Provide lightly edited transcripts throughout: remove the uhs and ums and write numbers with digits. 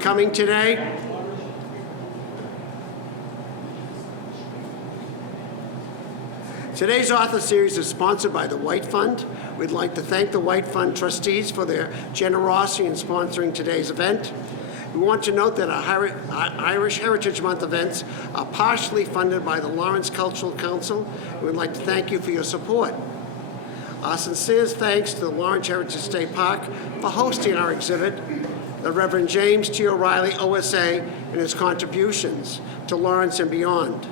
coming today. Today's author series is sponsored by the White Fund. We'd like to thank the White Fund trustees for their generosity in sponsoring today's event. We want to note that our Irish Heritage Month events are partially funded by the Lawrence Cultural Council. We'd like to thank you for your support. Our sincere thanks to the Lawrence Heritage State Park for hosting our exhibit, the Reverend James T. O'Reilly, OSA, and his contributions to Lawrence and beyond,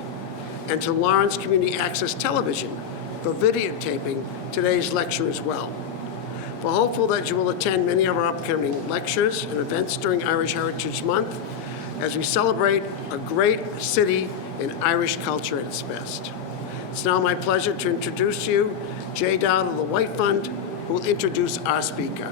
and to Lawrence Community Access Television for videotaping today's lecture as well. We're hopeful that you will attend many of our upcoming lectures and events during Irish Heritage Month as we celebrate a great city in Irish culture at its best. It's now my pleasure to introduce to you Jay Dowd of the White Fund, who will introduce our speaker.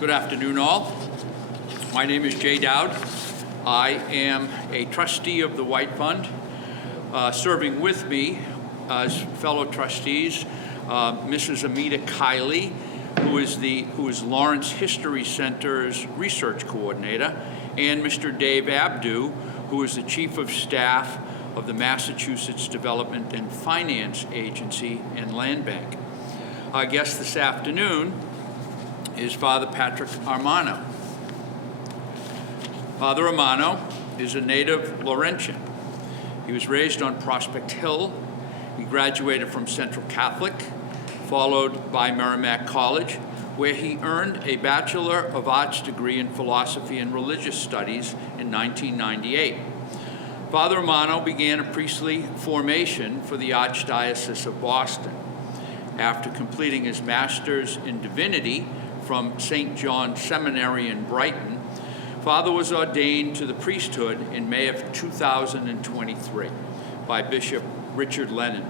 Good afternoon, all. My name is Jay Dowd. I am a trustee of the White Fund. Serving with me as fellow trustees, Mrs. Amita Kiley, who is Lawrence History Center's research coordinator, and Mr. Dave Abdu, who is the Chief of Staff of the Massachusetts Development and Finance Agency and Land Bank. Our guest this afternoon is Father Patrick Armano. Father Armano is a native Laurentian. He was raised on Prospect Hill. He graduated from Central Catholic, followed by Merrimack College, where he earned a Bachelor of Arts degree in Philosophy and Religious Studies in 1998. Father Armano began a priestly formation for the Archdiocese of Boston. After completing his Master's in Divinity from St. John Seminary in Brighton, Father was ordained to the priesthood in May of 2023 by Bishop Richard Lennon.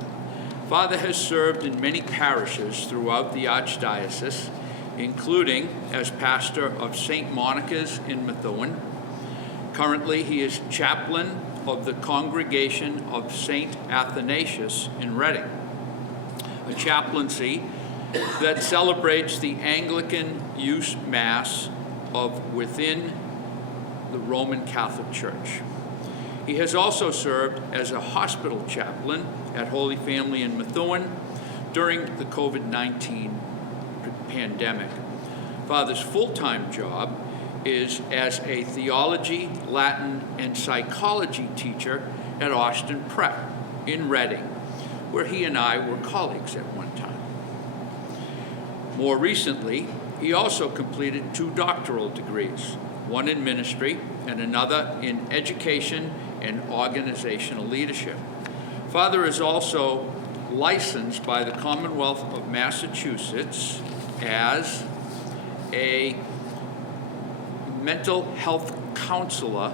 Father has served in many parishes throughout the Archdiocese, including as pastor of St. Monica's in Methuen. Currently, he is chaplain of the Congregation of St. Athanasius in Reading, a chaplaincy that celebrates the Anglican use Mass of within the Roman Catholic Church. He has also served as a hospital chaplain at Holy Family in Methuen during the COVID-19 pandemic. Father's full-time job is as a theology, Latin, and psychology teacher at Austin Prep in Reading, where he and I were colleagues at one time. More recently, he also completed 2 doctoral degrees, one in ministry and another in education and organizational leadership. Father is also licensed by the Commonwealth of Massachusetts as a mental health counselor,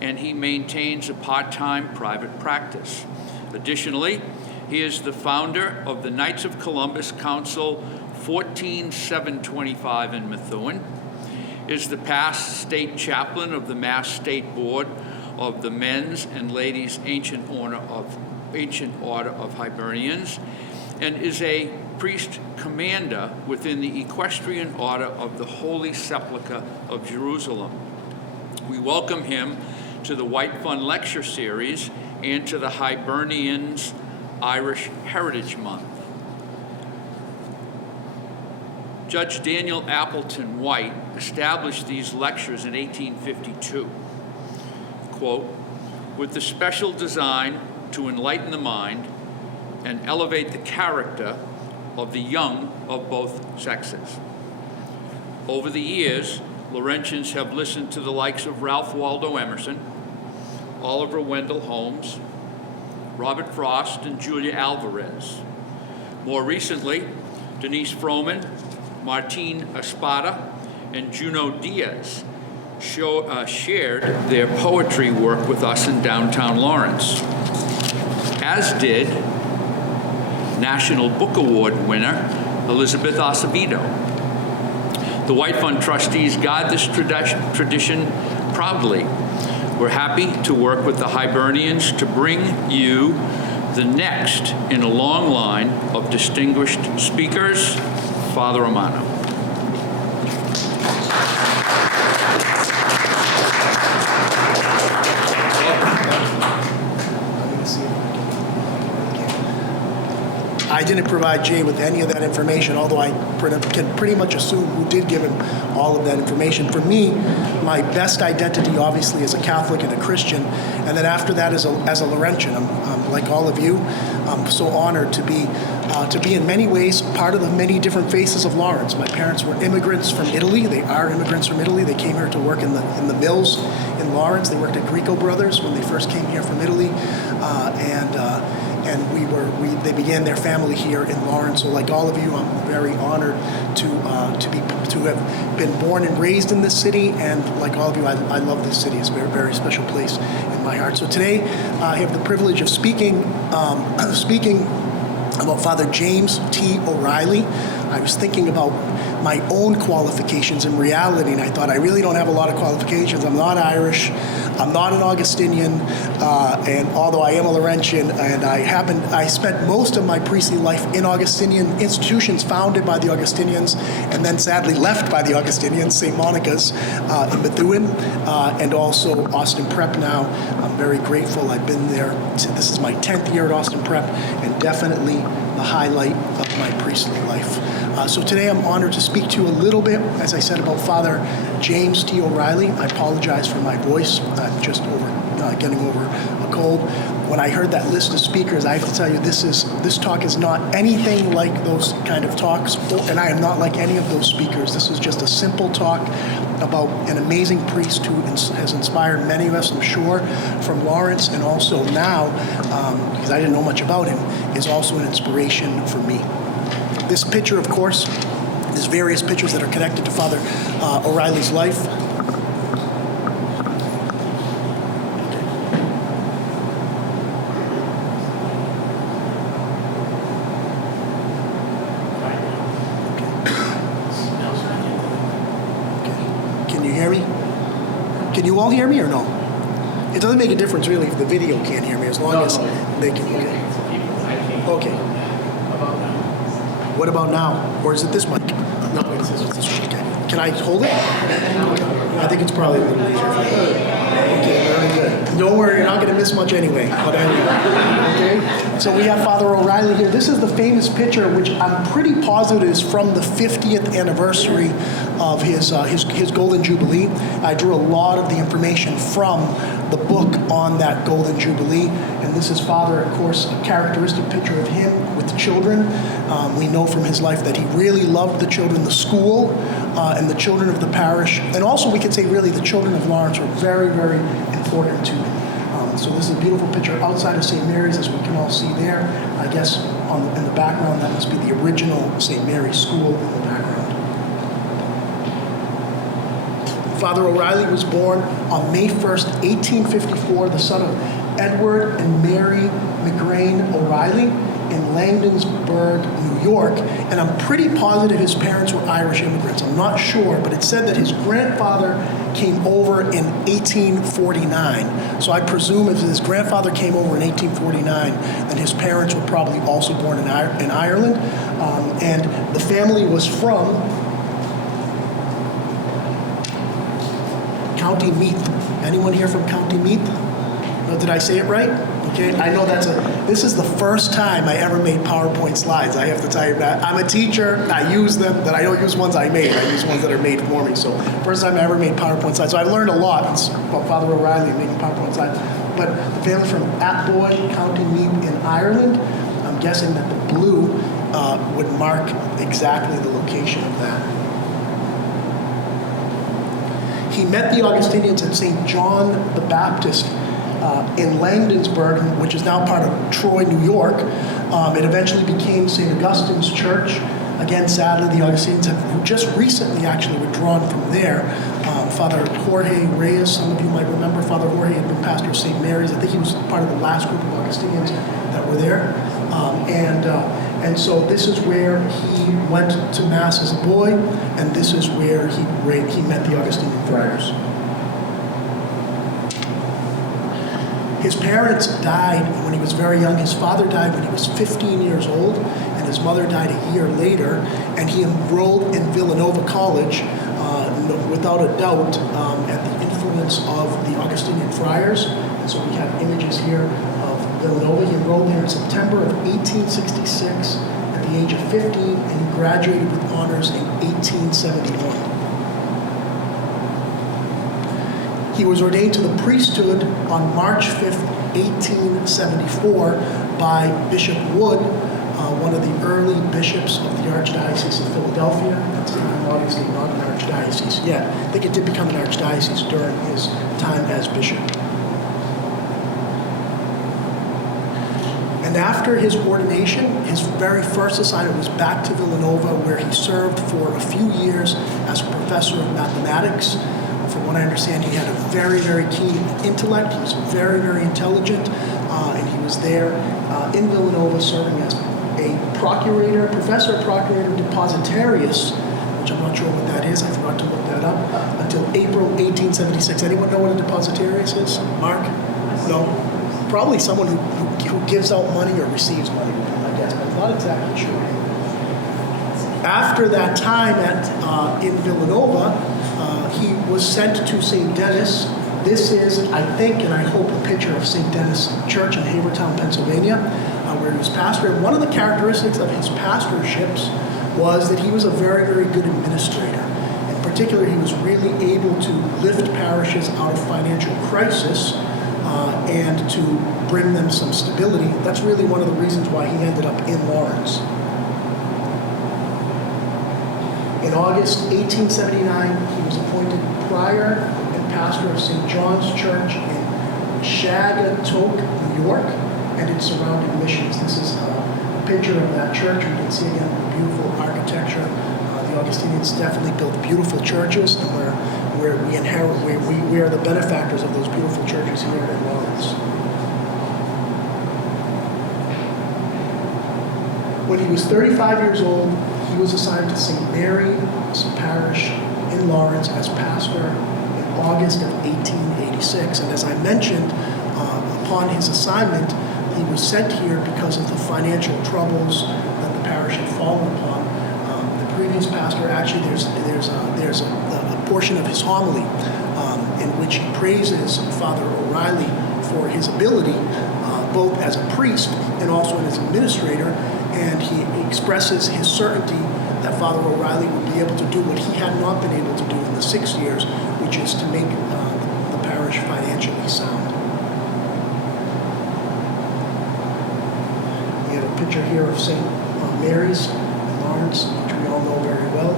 and he maintains a part-time private practice. Additionally, he is the founder of the Knights of Columbus Council 14725 in Methuen, is the past state chaplain of the Mass State Board of the Men's and Ladies' Ancient Order of Hibernians, and is a priest commander within the Equestrian Order of the Holy Sepulchre of Jerusalem. We welcome him to the White Fund Lecture Series and to the Hibernians Irish Heritage Month. Judge Daniel Appleton White established these lectures in 1852, quote, with the special design to enlighten the mind and elevate the character of the young of both sexes. Over the years, Laurentians have listened to the likes of Ralph Waldo Emerson, Oliver Wendell Holmes, Robert Frost, and Julia Alvarez. More recently, Denise Froman, Martine Espada, and Juno Diaz shared their poetry work with us in downtown Lawrence, as did National Book Award winner Elizabeth Acevedo. The White Fund trustees guide this tradition proudly. We're happy to work with the Hibernians to bring you The next in a long line of distinguished speakers, Father Romano. I didn't provide Jay with any of that information, although I can pretty much assume who did give him all of that information. For me, my best identity, obviously, is a Catholic and a Christian, and then after that, as a Laurentian. I'm like all of you, I'm so honored to be in many ways part of the many different faces of Lawrence. My parents were immigrants from Italy. They are immigrants from Italy. They came here to work in the mills in Lawrence. They worked at Greco Brothers when they first came here from Italy, and they began their family here in Lawrence. So like all of you, I'm very honored to have been born and raised in this city, and like all of you, I love this city. It's a very, very special place in my heart. So today, I have the privilege of speaking about Father James T. O'Reilly. I was thinking about my own qualifications in reality, and I thought I really don't have a lot of qualifications. I'm not Irish, I'm not an Augustinian, and although I am a Laurentian, and I spent most of my priestly life in Augustinian institutions founded by the Augustinians, and then sadly left by the Augustinians, St. Monica's in Methuen, and also Austin Prep now. I'm very grateful. I've been there. This is my 10th year at Austin Prep, and definitely the highlight of my priestly life. So today I'm honored to speak to you a little bit, as I said, about Father James T. O'Reilly. I apologize for my voice. I'm just getting over a cold. When I heard that list of speakers, I have to tell you, this talk is not anything like those kind of talks, and I am not like any of those speakers. This is just a simple talk about an amazing priest who has inspired many of us, I'm sure, from Lawrence, and also now, because I didn't know much about him, is also an inspiration for me. This picture, of course, there's various pictures that are connected to Father O'Reilly's life. Can you hear me? Can you all hear me or no? It doesn't make a difference really if the video can't hear me, as long as they can. Okay. What about now? Or is it this mic? No, it's this one. Okay. Can I hold it? I think it's probably a little easier. Okay, very good. Don't worry, you're not going to miss much anyway. But anyway, okay. So we have Father O'Reilly here. This is the famous picture, which I'm pretty positive is from the 50th anniversary of his Golden Jubilee. I drew a lot of the information from the book on that Golden Jubilee. And this is Father, of course, a characteristic picture of him with children. We know from his life that he really loved the children, the school, and the children of the parish. And also, we could say, really, the children of Lawrence were very, very important to him. So this is a beautiful picture outside of St. Mary's, as we can all see there. I guess in the background, that must be the original St. Mary's School in the background. Father O'Reilly was born on May 1st, 1854, the son of Edward and Mary McGrain O'Reilly in Langdonsburg, New York, and I'm pretty positive his parents were Irish immigrants. I'm not sure, but it said that his grandfather came over in 1849. So I presume if his grandfather came over in 1849, then his parents were probably also born in Ireland. And the family was from County Meath. Anyone here from County Meath? Did I say it right? Okay, I know this is the first time I ever made PowerPoint slides. I have to tell you that. I'm a teacher, I use them, but I don't use ones I made. I use ones that are made for me. So first time I ever made PowerPoint slides. So I've learned a lot about Father O'Reilly and making PowerPoint slides. But the family from Athboy, County Meath in Ireland, I'm guessing that the blue would mark exactly the location of that. He met the Augustinians at St. John the Baptist in Langdonsburg, which is now part of Troy, New York. It eventually became St. Augustine's Church. Again, sadly, the Augustinians have just recently actually withdrawn from there. Father Jorge Reyes, some of you might remember, Father Jorge had been pastor of St. Mary's. I think he was part of the last group of Augustinians that were there. And so this is where he went to Mass as a boy, and this is where he met the Augustinian friars. His parents died when he was very young. His father died when he was 15 years old, and his mother died a year later. And he enrolled in Villanova College, without a doubt, at the influence of the Augustinian friars. And so we have images here of Villanova. He enrolled there in September of 1866 at the age of 15, and he graduated with honors in 1871. He was ordained to the priesthood on March 5th, 1874 by Bishop Wood, one of the early bishops of the Archdiocese of Philadelphia. That's obviously not an archdiocese yet. I think it did become an archdiocese during his time as bishop. And after his ordination, his very first assignment was back to Villanova, where he served for a few years as a professor of mathematics. From what I understand, he had a very, very keen intellect. He was very, very intelligent, and he was there in Villanova serving as a professor procurator depositarius, which I'm not sure what that is. I forgot to look that up, until April 1876. Anyone know what a depositarius is? Mark? No? Probably someone who gives out money or receives money, I guess, but I'm not exactly sure. After that time in Villanova, he was sent to St. Denis. This is, I think, and I hope, a picture of St. Denis Church in Havertown, Pennsylvania, where he was pastor. And one of the characteristics of his pastorships was that he was a very, very good administrator. In particular, he was really able to lift parishes out of financial crisis and to bring them some stability. That's really one of the reasons why he ended up in Lawrence. In August 1879, he was appointed prior and pastor of St. John's Church in Shagatoke, New York, and its surrounding missions. This is a picture of that church. You can see again the beautiful architecture. The Augustinians definitely built beautiful churches, and we are the benefactors of those beautiful churches here in Lawrence. When he was 35 years old, he was assigned to St. Mary's Parish in Lawrence as pastor in August of 1886. And as I mentioned, upon his assignment, he was sent here because of the financial troubles that the parish had fallen upon. The previous pastor, actually, there's a portion of his homily in which he praises Father O'Reilly for his ability, both as a priest and also as an administrator, and he expresses his certainty that Father O'Reilly would be able to do what he had not been able to do in the 6 years, which is to make the parish financially sound. We have a picture here of St. Mary's in Lawrence, which we all know very well.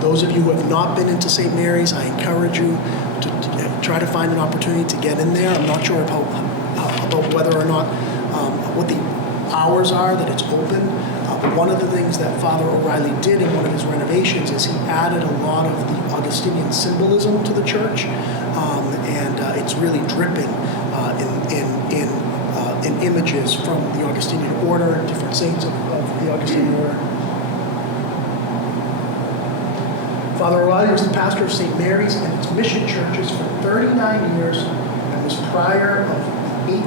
Those of you who have not been into St. Mary's, I encourage you to try to find an opportunity to get in there. I'm not sure about whether or not what the hours are that it's open. But one of the things that Father O'Reilly did in one of his renovations is he added a lot of the Augustinian symbolism to the church, and it's really dripping in images from the Augustinian order, different saints of the Augustinian order. Father O'Reilly was the pastor of St. Mary's and its mission churches for 39 years and was prior of 18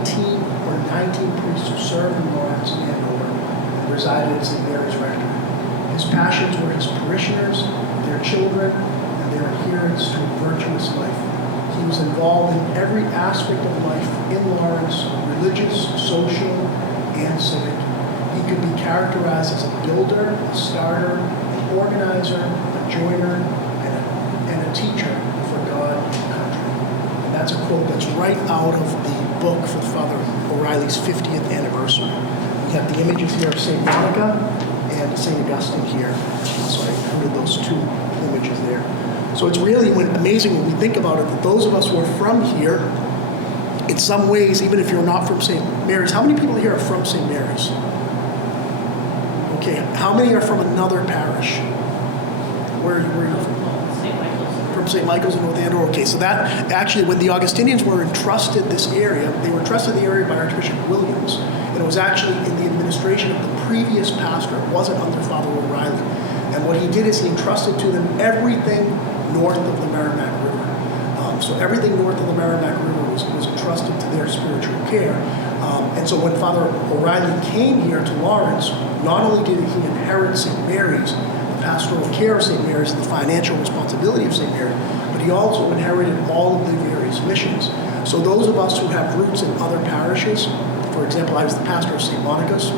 or 19 priests who served in Lawrence and Andover and resided at St. Mary's Rectory. His passions were his parishioners, their children, and their adherence to a virtuous life. He was involved in every aspect of life in Lawrence, religious, social, and civic. He could be characterized as a builder, a starter, an organizer, a joiner, and a teacher for God and country. And that's a quote that's right out of the book for Father O'Reilly's 50th anniversary. We have the images here of St. Monica and St. Augustine here. So I included those two images there. So it's really amazing when we think about it that those of us who are from here, in some ways, even if you're not from St. Mary's, how many people here are from St. Mary's? Okay, how many are from another parish? Where are you from? From St. Michael's in North Andover. Okay, so that actually, when the Augustinians were entrusted this area, they were entrusted the area by Archbishop Williams, and it was actually in the administration of the previous pastor. It wasn't under Father O'Reilly. And what he did is he entrusted to them everything north of the Merrimack River. So everything north of the Merrimack River was entrusted to their spiritual care. And so when Father O'Reilly came here to Lawrence, not only did he inherit St. Mary's, the pastoral care of St. Mary's and the financial responsibility of St. Mary, but he also inherited all of the various missions. So those of us who have roots in other parishes, for example, I was the pastor of St. Monica's.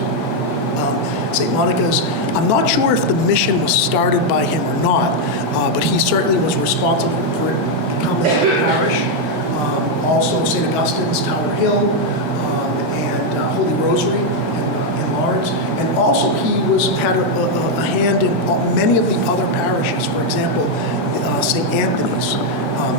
St. Monica's, I'm not sure if the mission was started by him or not, but he certainly was responsible for it becoming a parish. Also St. Augustine's, Tower Hill, and Holy Rosary in Lawrence. And also he had a hand in many of the other parishes. For example, St. Anthony's,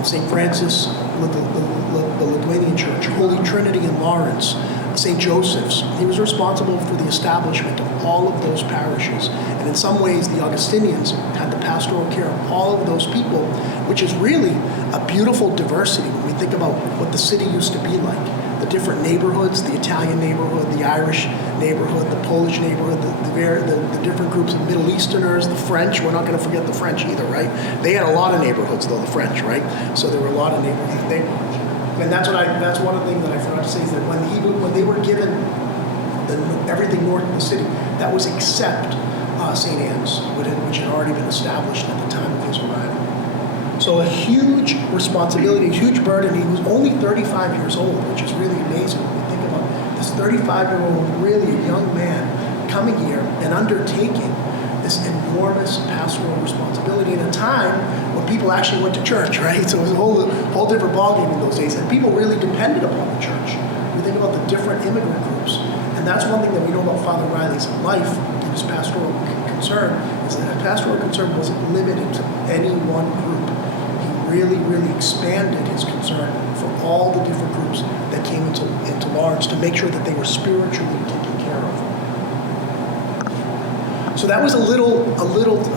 St. Francis, the Lithuanian Church, Holy Trinity in Lawrence, St. Joseph's. He was responsible for the establishment of all of those parishes. And in some ways, the Augustinians had the pastoral care of all of those people, which is really a beautiful diversity when we think about what the city used to be like. The different neighborhoods, the Italian neighborhood, the Irish neighborhood, the Polish neighborhood, the different groups of Middle Easterners, the French. We're not going to forget the French either, right? They had a lot of neighborhoods, though, the French, right? So there were a lot of neighborhoods. And that's one of the things that I forgot to say is that when they were given everything north of the city, that was except St. Anne's, which had already been established at the time of his arrival. So a huge responsibility, a huge burden. He was only 35 years old, which is really amazing when you think about this 35-year-old, really a young man coming here and undertaking this enormous pastoral responsibility in a time when people actually went to church, right? So it was a whole different ballgame in those days, and people really depended upon the church. We think about the different immigrant groups, and that's one thing that we know about Father Riley's life and his pastoral concern, is that his pastoral concern wasn't limited to any one group. He really, really expanded his concern for all the different groups that came into Lawrence to make sure that they were spiritually taken care of. So that was a little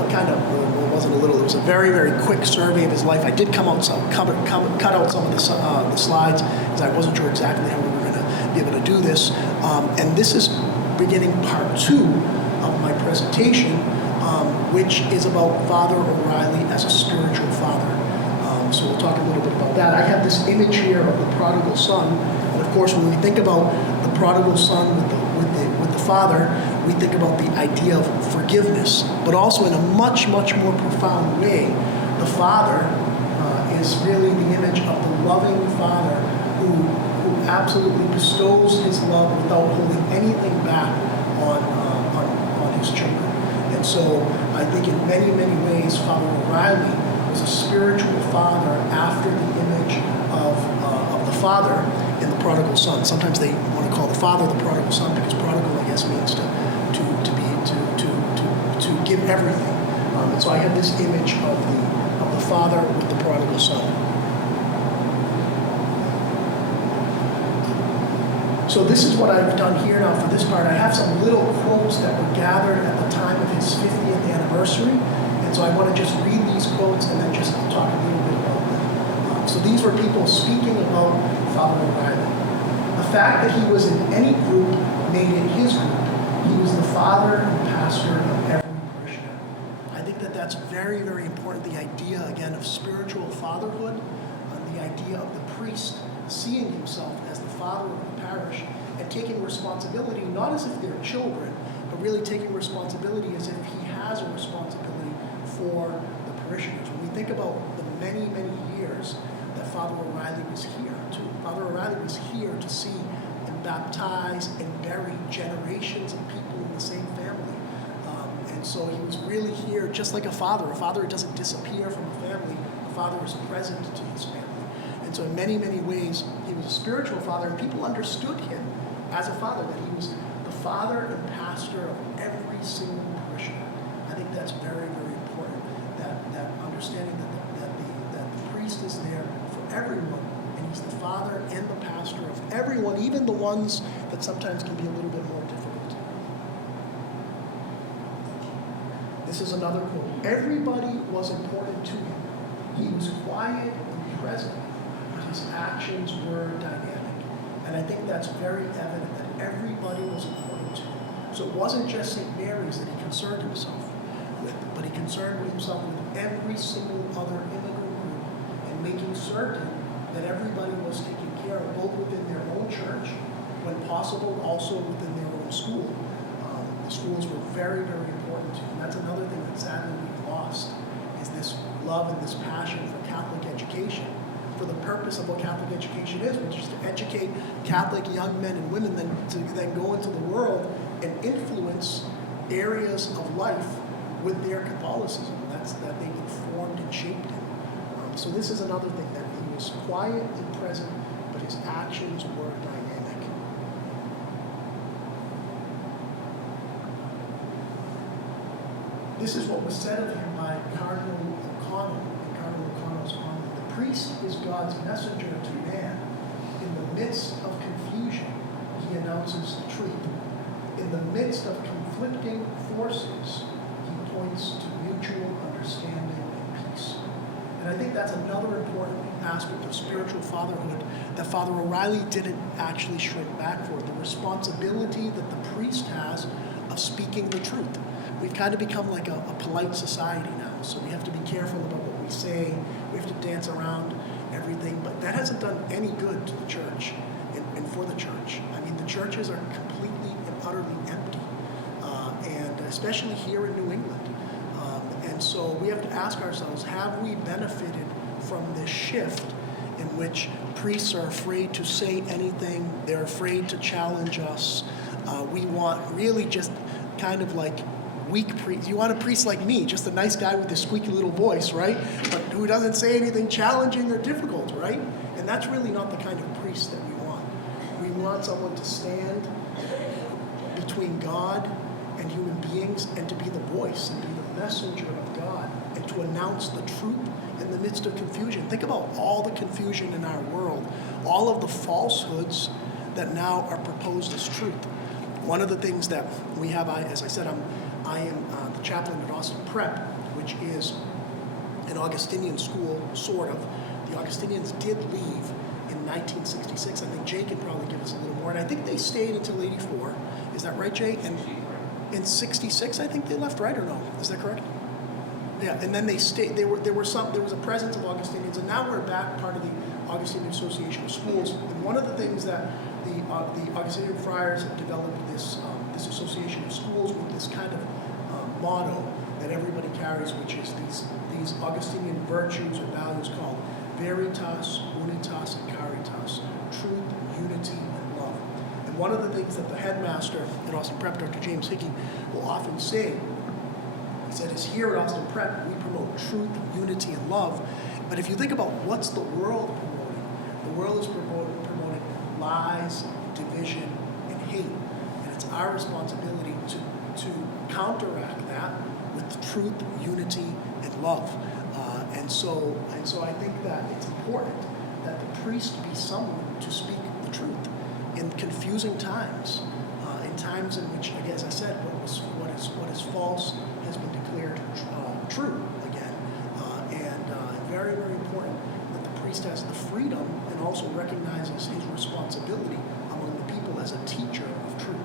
kind of, well, it wasn't a little, it was a very, very quick survey of his life. I did cut out some of the slides because I wasn't sure exactly how we were going to be able to do this. And this is beginning part 2 of my presentation, which is about Father O'Reilly as a spiritual father. So we'll talk a little bit about that. I have this image here of the prodigal son. And of course, when we think about the prodigal son with the father, we think about the idea of forgiveness, but also in a much, much more profound way. The father is really the image of the loving father who absolutely bestows his love without holding anything back on his children. And so I think in many, many ways, Father O'Reilly was a spiritual father after the image of the father in the prodigal son. Sometimes they want to call the father the prodigal son because prodigal, I guess, means to give everything. And so I had this image of the father with the prodigal son. So this is what I've done here now for this part. I have some little quotes that were gathered at the time of his 50th anniversary. And so I want to just read these quotes and then just talk a little bit about them. So these were people speaking about Father O'Reilly. The fact that he was in any group made it his group. He was the father and pastor of every parishioner. I think that that's very, very important. The idea, again, of spiritual fatherhood, the idea of the priest seeing himself as the father of the parish and taking responsibility, not as if they're children, but really taking responsibility as if he has a responsibility for the parishioners. When we think about the many, many years that Father O'Reilly was here, too. Father O'Reilly was here to see and baptize and bury generations of people in the same family. And so he was really here just like a father. A father doesn't disappear from a family. A father is present to his family. And so in many, many ways, he was a spiritual father, and people understood him as a father, that he was the father and pastor of every single parishioner. I think that's very, very important, that understanding that the priest is there for everyone, and he's the father and the pastor of everyone, even the ones that sometimes can be a little bit more difficult. This is another quote. Everybody was important to him. He was quiet and present, but his actions were dynamic. And I think that's very evident that everybody was important to him. So it wasn't just St. Mary's that he concerned himself with, but he concerned himself with every single other immigrant group and making certain that everybody was taken care of, both within their own church, when possible, also within their own school. The schools were very, very important, and that's another thing that sadly we've lost, is this love and this passion for Catholic education, for the purpose of what Catholic education is, which is to educate Catholic young men and women to then go into the world and influence areas of life with their Catholicism that they've been formed and shaped in. So this is another thing, that he was quiet and present, but his actions were dynamic. This is what was said of him by Cardinal O'Connell, in Cardinal O'Connell's comment. The priest is God's messenger to man. In the midst of confusion, he announces the truth. In the midst of conflicting forces, he points to mutual understanding and peace. And I think that's another important aspect of spiritual fatherhood that Father O'Reilly didn't actually shrink back for, the responsibility that the priest has of speaking the truth. We've kind of become like a polite society now, so we have to be careful about what we say. We have to dance around everything, but that hasn't done any good to the church and for the church. I mean, the churches are completely and utterly empty, and especially here in New England. And so we have to ask ourselves, have we benefited from this shift in which priests are afraid to say anything, they're afraid to challenge us? We want really just kind of like weak priest. You want a priest like me, just a nice guy with a squeaky little voice, right? But who doesn't say anything challenging or difficult, right? And that's really not the kind of priest that we want. We want someone to stand between God and human beings and to be the voice and be the messenger of God and to announce the truth in the midst of confusion. Think about all the confusion in our world, all of the falsehoods that now are proposed as truth. One of the things that we have, as I said, I am the chaplain at Austin Prep, which is an Augustinian school, sort of. The Augustinians did leave in 1966. I think Jay can probably give us a little more. And I think they stayed until 84. Is that right, Jay? And in 66, I think they left, right, or no? Is that correct? Yeah, and then they stayed. There was a presence of Augustinians, and now we're back part of the Augustinian Association of Schools. And one of the things that the Augustinian friars have developed this association of schools with this kind of motto that everybody carries, which is these Augustinian virtues or values called veritas, unitas, and caritas, truth, unity, and love. And one of the things that the headmaster at Austin Prep, Dr. James Hickey, will often say, he said, is here at Austin Prep, we promote truth, unity, and love. But if you think about what's the world promoting, the world is promoting lies, division, and hate. And it's our responsibility to counteract that with truth, unity, and love. And so I think that it's important that the priest be someone to speak the truth in confusing times, in times in which, again, as I said, what is false has been declared true again. And very, very important that the priest has the freedom and also recognizes his responsibility among the people as a teacher of truth.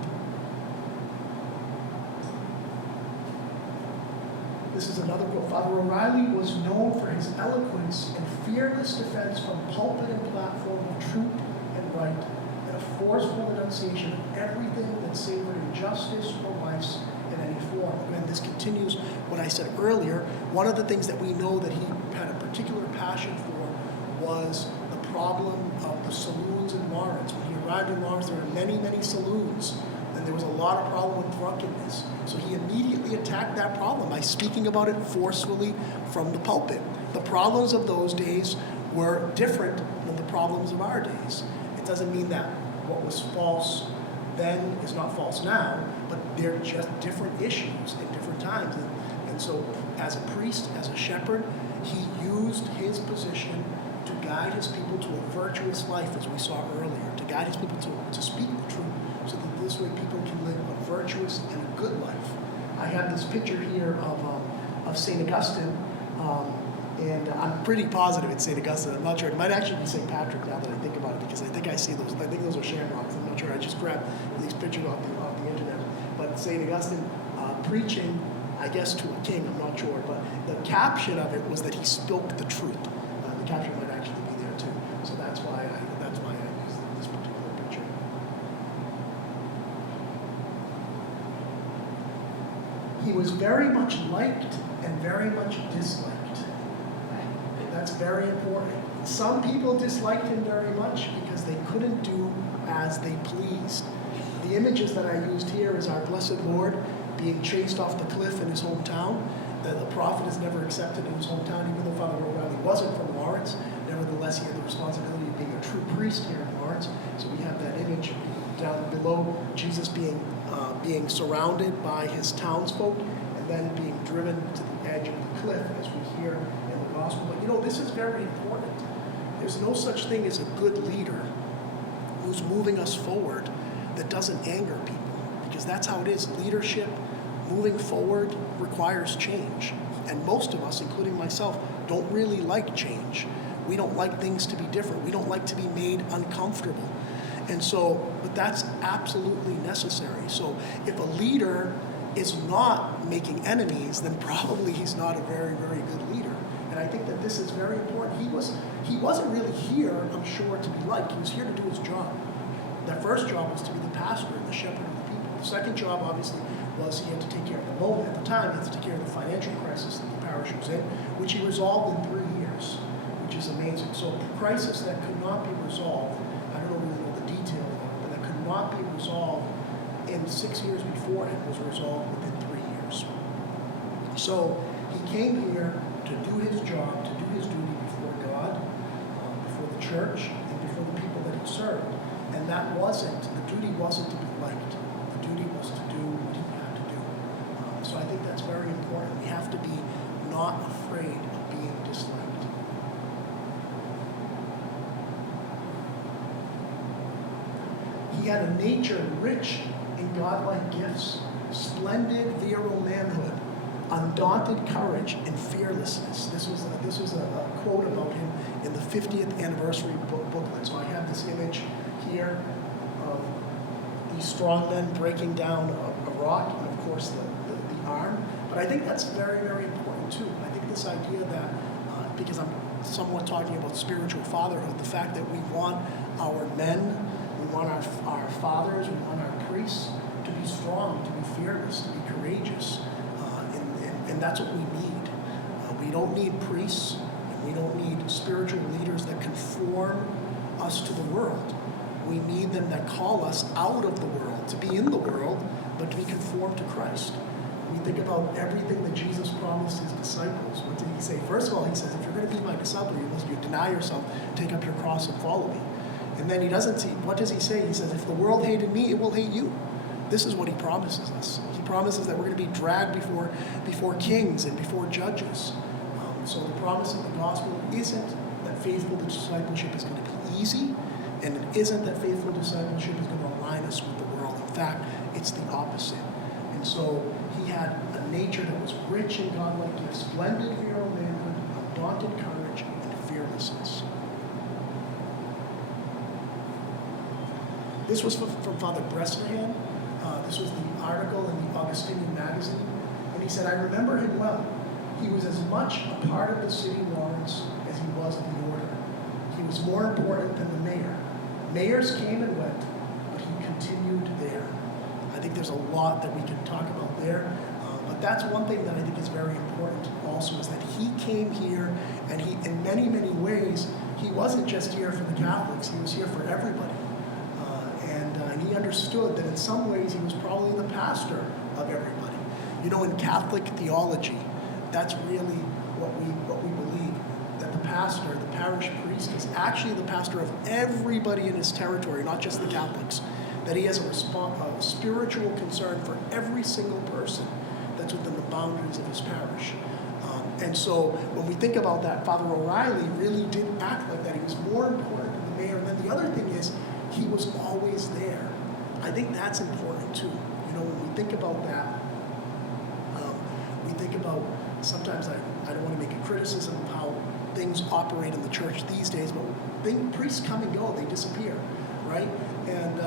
This is another quote. Father O'Reilly was known for his eloquence and fearless defense from pulpit and platform of truth and right, and a forceful enunciation of everything that savored injustice or vice in any form. Again, this continues what I said earlier. One of the things that we know that he had a particular passion for was the problem of the saloons in Lawrence. When he arrived in Lawrence, there were many, many saloons, and there was a lot of problem with drunkenness. So he immediately attacked that problem by speaking about it forcefully from the pulpit. The problems of those days were different than the problems of our days. It doesn't mean that what was false then is not false now, but they're just different issues at different times. And so as a priest, as a shepherd, he used his position to guide his people to a virtuous life, as we saw earlier, to guide his people to speak the truth, so that this way people can live a virtuous and a good life. I have this picture here of St. Augustine, and I'm pretty positive it's St. Augustine. I'm not sure. It might actually be St. Patrick now that I think about it, because I think I see those. I think those are shamrocks. I'm not sure. I just grabbed these pictures off the internet. But St. Augustine preaching, I guess, to a king. I'm not sure. But the caption of it was that he spoke the truth. The caption might actually be there too. So He was very much liked and very much disliked. That's very important. Some people disliked him very much because they couldn't do as they pleased. The images that I used here is our blessed Lord being chased off the cliff in his hometown. The prophet is never accepted in his hometown, even though Father O'Reilly wasn't from Lawrence. Nevertheless, he had the responsibility of being a true priest here in Lawrence. So we have that image down below, Jesus being surrounded by his townsfolk and then being driven to the edge of the cliff, as we hear in the gospel. But you know, this is very important. There's no such thing as a good leader who's moving us forward that doesn't anger people, because that's how it is. Leadership, moving forward, requires change. And most of us, including myself, don't really like change. We don't like things to be different. We don't like to be made uncomfortable. And so, but that's absolutely necessary. So if a leader is not making enemies, then probably he's not a very, very good leader. And I think that this is very important. He wasn't really here, I'm sure, to be liked. He was here to do his job. That first job was to be the pastor and the shepherd of the people. The second job, obviously, was he had to take care of the moment. At the time, he had to take care of the financial crisis that the parish was in, which he resolved in 3 years, which is amazing. So a crisis that could not be resolved, I don't really know the detail of it, but that could not be resolved in 6 years before it was resolved within 3 years. So he came here to do his job, to do his duty before God, before the church, and before the people that he served. And the duty wasn't to be liked. The duty was to do what he had to do. So I think that's very important. We have to be not afraid of being disliked. He had a nature rich in godlike gifts, splendid virile manhood, undaunted courage, and fearlessness. This was a quote about him in the 50th anniversary booklet. So I have this image here of these strong men breaking down a rock, and of course the arm. But I think that's very, very important too. I think this idea that, because I'm somewhat talking about spiritual fatherhood, the fact that we want our men, we want our fathers, we want our priests to be strong, to be fearless, to be courageous. And that's what we need. We don't need priests, and we don't need spiritual leaders that conform us to the world. We need them that call us out of the world, to be in the world, but to be conformed to Christ. We think about everything that Jesus promised his disciples. What did he say? First of all, he says, if you're going to be my disciple, you must deny yourself, take up your cross and follow me. And then what does he say? He says, if the world hated me, it will hate you. This is what he promises us. He promises that we're going to be dragged before kings and before judges. So the promise of the gospel isn't that faithful discipleship is going to be easy, and it isn't that faithful discipleship is going to align us with the world. In fact, it's the opposite. And so he had a nature that was rich in godlike gifts, splendid virile manhood, undaunted courage, and fearlessness. This was from Father Bresnahan. This was the article in the Augustinian magazine. And he said, I remember him well. He was as much a part of the city Lawrence as he was of the order. He was more important than the mayor. Mayors came and went, but he continued there. I think there's a lot that we can talk about there. But that's one thing that I think is very important also, is that he came here, and he, in many, many ways, he wasn't just here for the Catholics, he was here for everybody. And he understood that in some ways he was probably the pastor of everybody. You know, in Catholic theology, that's really what we believe, that the pastor, the parish priest, is actually the pastor of everybody in his territory, not just the Catholics. That he has a spiritual concern for every single person that's within the boundaries of his parish. And so when we think about that, Father O'Reilly really did act like that. He was more important than the mayor. And then the other thing is, he was always there. I think that's important too. You know, when we think about that, we think about, sometimes I don't want to make a criticism of how things operate in the church these days, but priests come and go, they disappear, right? And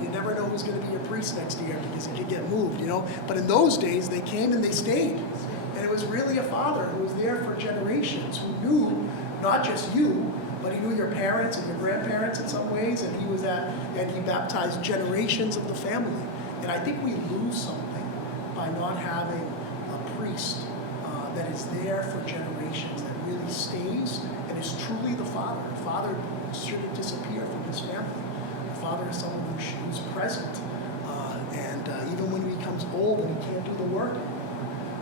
you never know who's going to be your priest next year, because he could get moved, you know? But in those days, they came and they stayed. And it was really a father who was there for generations, who knew not just you, but he knew your parents and your grandparents in some ways, and and he baptized generations of the family. And I think we lose something by not having a priest that is there for generations, that really stays and is truly the father. The father shouldn't disappear from his family. The father is someone who's present, and even when he becomes old and he can't do the work.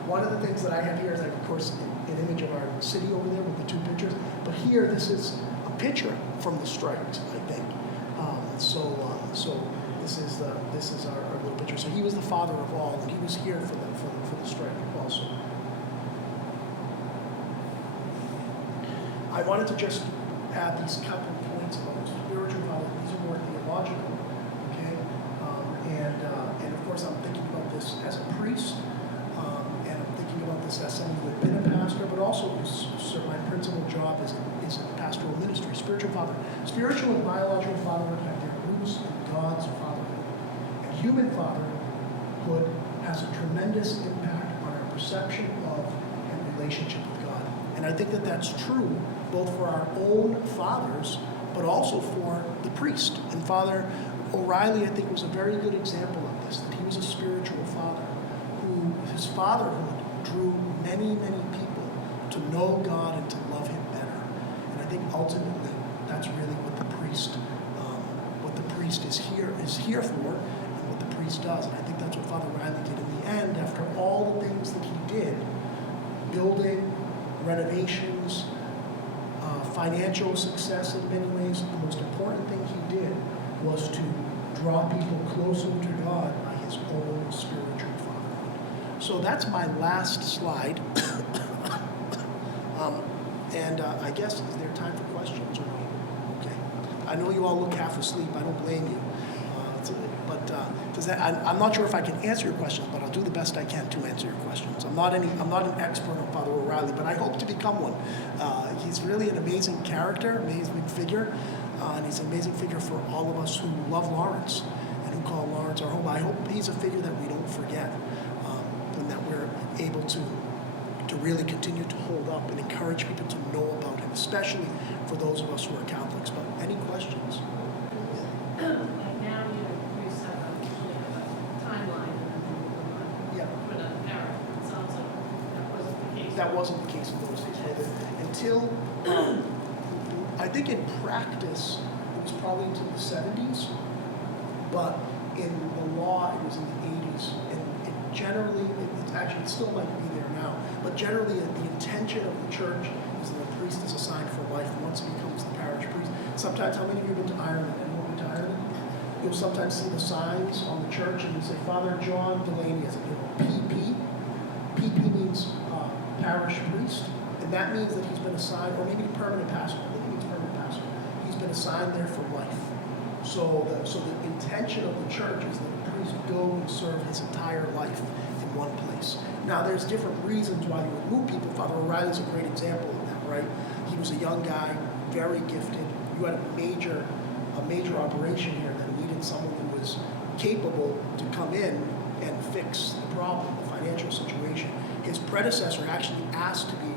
One of the things that I have here is, like, of course, an image of our city over there with the two pictures. But here, this is a picture from the strikes, I think. So this is our little picture. So he was the father of all, and he was here for the strike also. I wanted to just add these couple of points about spiritual father. These are more theological, okay? And of course, I'm thinking about this as a priest, and I'm thinking about this as someone who had been a pastor, but also my principal job is in pastoral ministry. Spiritual father, spiritual and biological fatherhood have their roots in God's fatherhood, and human fatherhood has a tremendous impact on our perception of and relationship with God. And I think that that's true both for our own fathers, but also for the priest. And Father O'Reilly, I think, was a very good example of this, that he was a spiritual father who, his fatherhood drew many, many people to know God and to love him better. And I think ultimately that's really what the priest is here for, and what the priest does. And I think that's what Father O'Reilly did in the end, after all the things that he did, building, renovations, financial success in many ways. The most important thing he did was to draw people closer to God by his own spiritual fatherhood. So that's my last slide. I guess, is there time for questions or no? Okay. I know you all look half asleep. I don't blame you. I'm not sure if I can answer your questions, but I'll do the best I can to answer your questions. I'm not an expert on Father O'Reilly, but I hope to become one. He's really an amazing character, amazing figure, and he's an amazing figure for all of us who love Lawrence and who call Lawrence our home. I hope he's a figure that we don't forget, and that we're able to really continue to hold up and encourage people to know about him, especially for those of us who are Catholics. But any questions? And now you set a timeline Yeah. for another paragraph. It sounds like that wasn't the case. That wasn't the case in those days. Until, I think in practice, it was probably into the 70s, but in the law, it was in the 80s. And it still might be there now, but generally the intention of the church is that a priest is assigned for life once he becomes the parish priest. Sometimes, how many of you have been to Ireland? Anyone been to Ireland? You'll sometimes see the signs on the church and you say, Father John Delaney, as PP. PP means parish priest, and that means that he's been assigned, or maybe permanent pastor. I think it means permanent pastor. He's been assigned there for life. So the intention of the church is that the priest go and serve his entire life in one place. Now, there's different reasons why you would move people. Father O'Reilly's a great example of that, right? He was a young guy, very gifted. You had a major operation here that needed someone who was capable to come in and fix the problem, the financial situation. His predecessor actually asked to be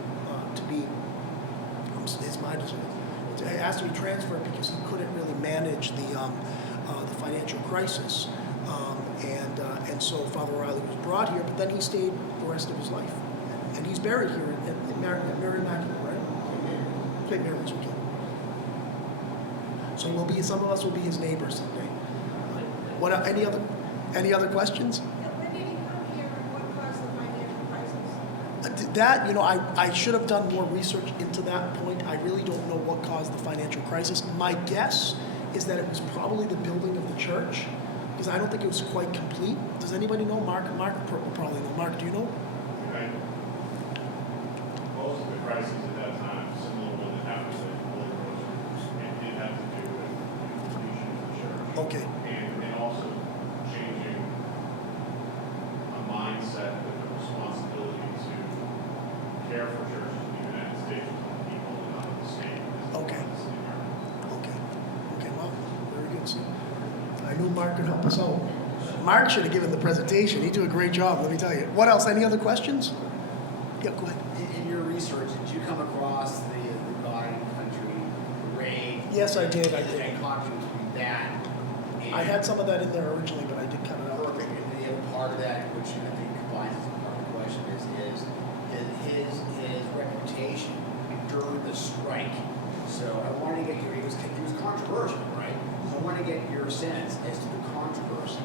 asked to be transferred because he couldn't really manage the financial crisis, and so Father O'Reilly was brought here, but then he stayed the rest of his life, and he's buried here at Mary Immaculate, right? St. Mary's, okay. So some of us will be his neighbors someday. What any other questions? When did he come here and what caused the financial crisis? That, I should have done more research into that point. I really don't know what caused the financial crisis. My guess is that it was probably the building of the church, because I don't think it was quite complete. Does anybody know? Mark will probably know. Mark, do you know? Right. Most of the crises at that time, similar to what happened at Holy Rosary, it did have to do with the completion of the church. Okay. And also changing a mindset with the responsibility to care for churches in the United States with people and not the state. Okay. Well, very good. So I knew Mark could help us out. Mark should have given the presentation. He did a great job, let me tell you. What else? Any other questions? Yeah, go ahead. In your research, did you come across the God and Country parade? Yes, I did. And copying that. I had some of that in there originally, but I did cut it out. Perfect. And the other part of that, which I think his reputation during the strike. So I wanted to get your, he was controversial, right? So I want to get your sense as to the controversy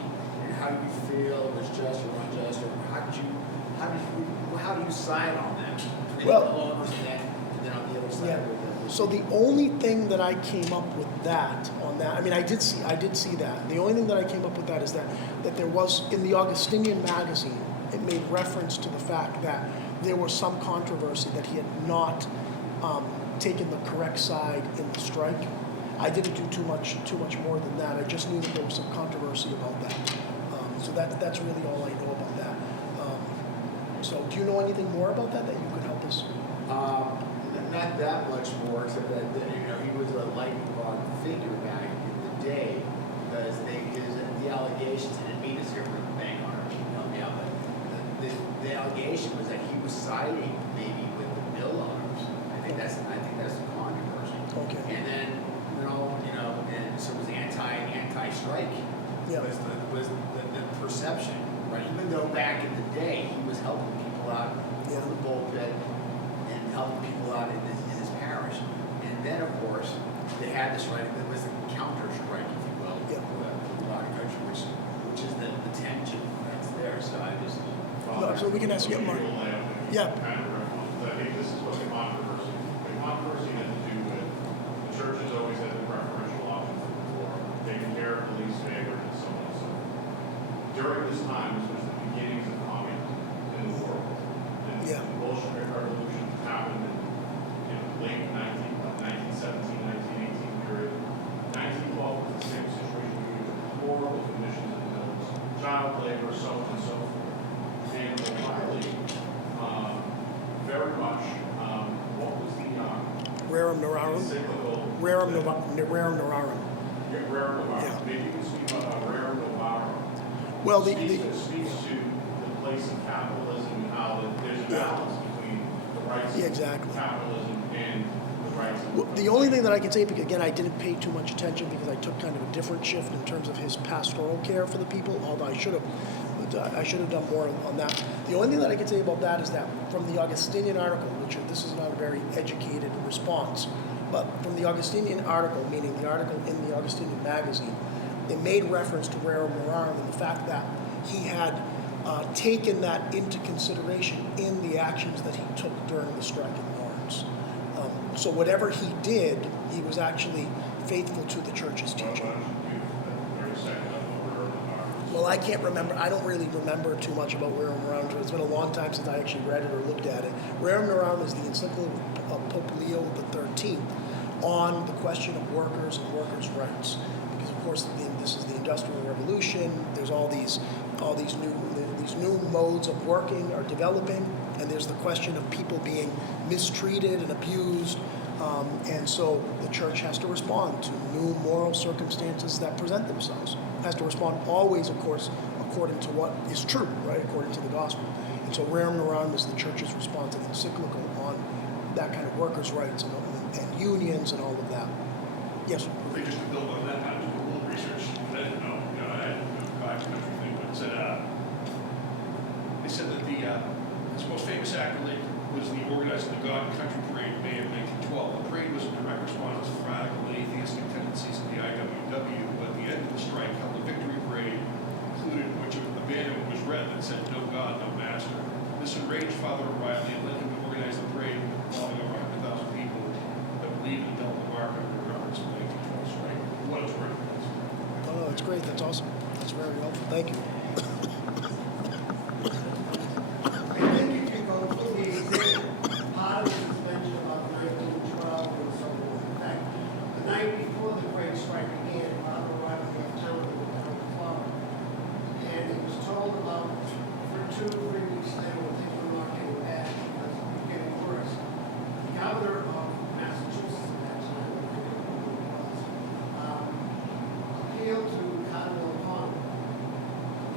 and how you feel it was just or unjust, or how do you side on that? Well- And then on the other side Yeah. with the. So the only thing that I came up with on that, I mean, I did see that. The only thing that I came up with that is that there was, in the Augustinian magazine, it made reference to the fact that there was some controversy that he had not taken the correct side in the strike. I didn't do too much more than that. I just knew that there was some controversy about that. So that's really all I know about that. So do you know anything more about that you could help us? Not that much more, except that he was a lightning-rod figure back in the day, because the allegations, and I didn't mean to steer from the bank on help me out, but the allegation was that he was siding maybe with the mill owners. I think that's the controversy. Okay. And then and so it was anti-strike. Yeah. Was the perception, right? Even though back in the day he was helping people out Yeah. in the pulpit and helping people out in his parish. And then, of course, they had the strike. There was a counter strike, if you will, Yeah. for the lot of country, which is the tension that's there. So I just. No, so we can ask you, Mark. Yeah. I think this is what the controversy had to do with, the church has always had the preferential option for the poor, taking care of the least favored and so on and so forth. During this time, this was the beginnings of communism in the world. And Yeah. the Bolshevik Revolution happened in late 1917, 1918 period. 1912 was the same situation. We were horrible conditions in the mills, child labor, so on and so forth. And O'Reilly, very much, what was the Rerum Novarum? encyclical? Rerum Novarum. Rerum Novarum. Yeah. Maybe you can speak about Rerum Novarum. Well, Speaks to the place of capitalism and how there's a balance between the rights Yeah, exactly. of capitalism and the rights of Well, the only thing that I can say, because again, I didn't pay too much attention because I took kind of a different shift in terms of his pastoral care for the people, although I should have done more on that. The only thing that I can say about that is that from the Augustinian article, which this is not a very educated response, but from the Augustinian article, meaning the article in the Augustinian magazine, it made reference to Rerum Novarum and the fact that he had taken that into consideration in the actions that he took during the strike in Lawrence. So whatever he did, he was actually faithful to the church's teaching. Well, I can't remember. I don't really remember too much about Rerum Novarum. It's been a long time since I actually read it or looked at it. Rerum Novarum is the encyclical of Pope Leo XIII on the question of workers and workers' rights. Because of course, this is the Industrial Revolution. There's all these new modes of working are developing, and there's the question of people being mistreated and abused. And so the church has to respond to new moral circumstances that present themselves. It has to respond always, of course, according to what is true, right? According to the gospel. And so Rerum Novarum is the church's response to the encyclical on that kind of workers' rights and unions and all of that. Yes? Just to build on that, I was doing a little research. I didn't know, I had a country thing, but it said, they said that his most famous accolade was the organizing the God and Country Parade in May of 1912. The parade was a direct response to radical atheistic tendencies in the IWW, but the end of the strike held a victory parade, included which a banner was read that said, "No God, no Master." This enraged Father O'Reilly and led him to organize the parade involving over 100,000 people that believed in Delta Mark under the reference of the 1912 strike. What is reference? Oh, that's great. That's awesome. That's very helpful. Thank you. I think if you go through the exhibit, part of it is mentioned about 1912 and so forth. In fact, the night before the great strike began, Father O'Reilly left town to go down to Florida. And he was told about, for 2 or 3 weeks later, when things were not getting bad because it was getting worse. The governor of Massachusetts at that time, I forget who it was, appealed to Cardinal O'Connor to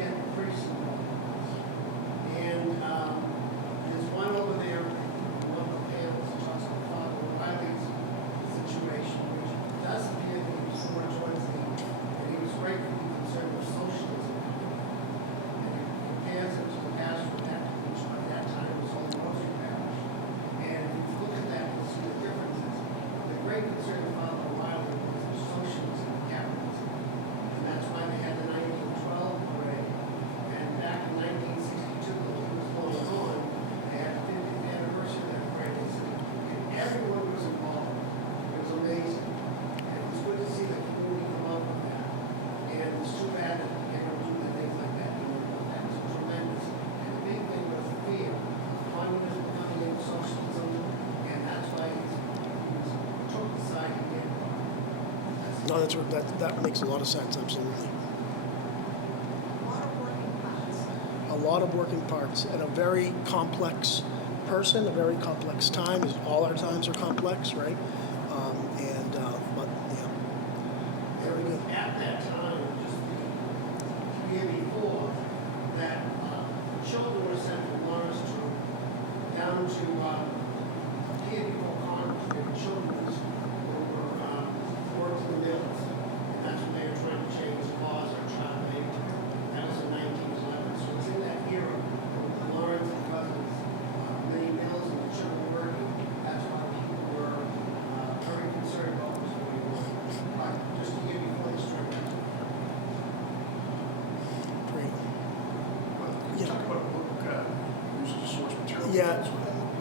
No, that makes a lot of sense, absolutely. A lot of working parts. A lot of working parts and a very complex person, a very complex time, as all our times are complex, right? But yeah, very good. At that time, just the year before, that children were sent from Lawrence down to here before Congress. There were children who worked in the mills. And that's when they were trying to change laws on child labor. That was in 1911. So it's in that era when Lawrence and Cousins, many mills and the children working. That's why people were very concerned about what was going on. Just a year before the strike. Great. You talk about a book, uses a source material. Yeah,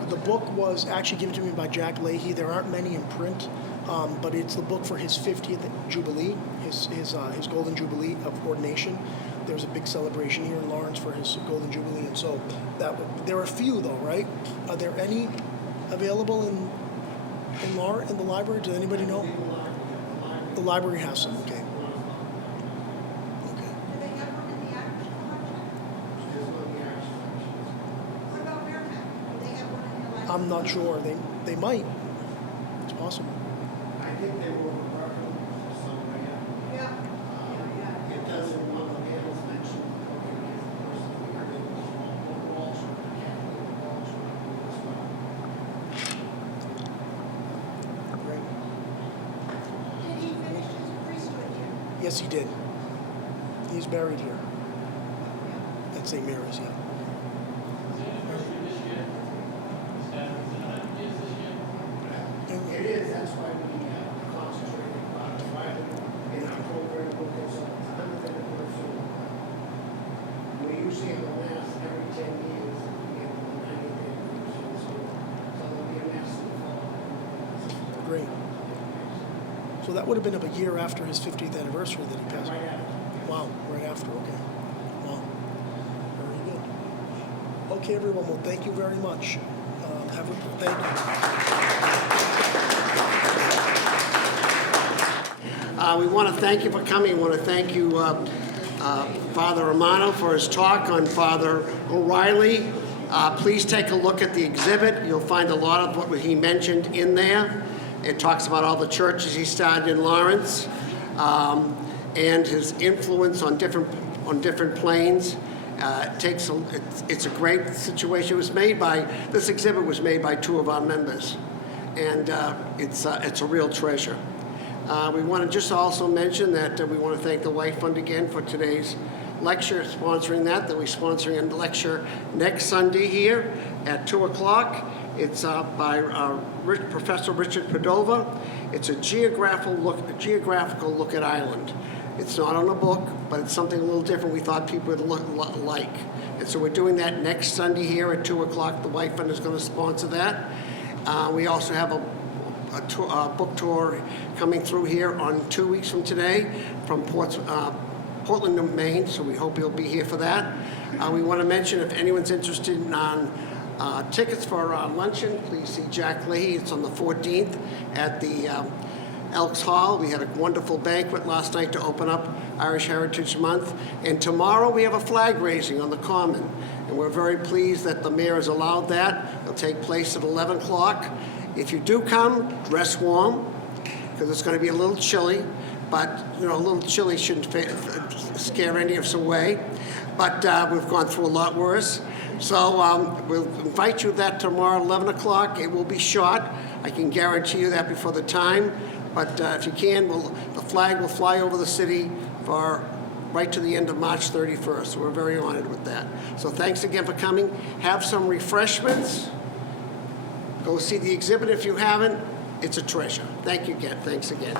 the book was actually given to me by Jack Leahy. There aren't many in print, but it's the book for his 50th Jubilee, his Golden Jubilee of ordination. There's a big celebration here in Lawrence for his Golden Jubilee, and so there are a few though, right? Are there any available in the library? Does anybody know? The library has some. Okay. Okay. Do they have one in the Irish collection? What about Merrimack? Do they have one in the library? I'm not sure. They might. It's possible. I think they were referring somewhere. Yeah. Yeah. It doesn't, one of the panels mentioned, okay, the person we heard it was Walter, Kathleen Walter, as well. Great. Did he finish his priesthood here? Yes, he did. He's buried here at St. Mary's. Yeah. It is, that's why we concentrated on Friday in our program, because of the 100th anniversary. We usually have a mass every 10 years, we have the 90th anniversary, so there'll be a mass in the fall. Great. So that would have been up a year after his 50th anniversary that he passed. Right after. Wow, right after. Okay. Wow. Very good. Okay, everyone. Well, thank you very much. Thank you. We want to thank you for coming. We want to thank you, Father Romano, for his talk on Father O'Reilly. Please take a look at the exhibit. You'll find a lot of what he mentioned in there. It talks about all the churches he started in Lawrence and his influence on different planes. It's a great situation. This exhibit was made by two of our members, and it's a real treasure. We want to just also mention that we want to thank the White Fund again for today's lecture, sponsoring that we're sponsoring a lecture next Sunday here at 2 o'clock. It's by Professor Richard Padova. It's a geographical look at Ireland. It's not on a book, but it's something a little different we thought people would like. And so we're doing that next Sunday here at 2 o'clock. The White Fund is going to sponsor that. We also have a book tour coming through here on 2 weeks from today from Portland, Maine, so we hope you'll be here for that. We want to mention if anyone's interested in tickets for our luncheon, please see Jack Leahy. It's on the 14th at the Elks Hall. We had a wonderful banquet last night to open up Irish Heritage Month. And tomorrow we have a flag raising on the Common. And we're very pleased that the mayor has allowed that. It'll take place at 11 o'clock. If you do come, dress warm, because it's going to be a little chilly. But, a little chilly shouldn't scare any of us away. But we've gone through a lot worse. So we'll invite you that tomorrow at 11 o'clock. It will be short. I can guarantee you that before the time. But if you can, the flag will fly over the city for right to the end of March 31st. So we're very honored with that. So thanks again for coming. Have some refreshments. Go see the exhibit if you haven't. It's a treasure. Thank you again. Thanks again.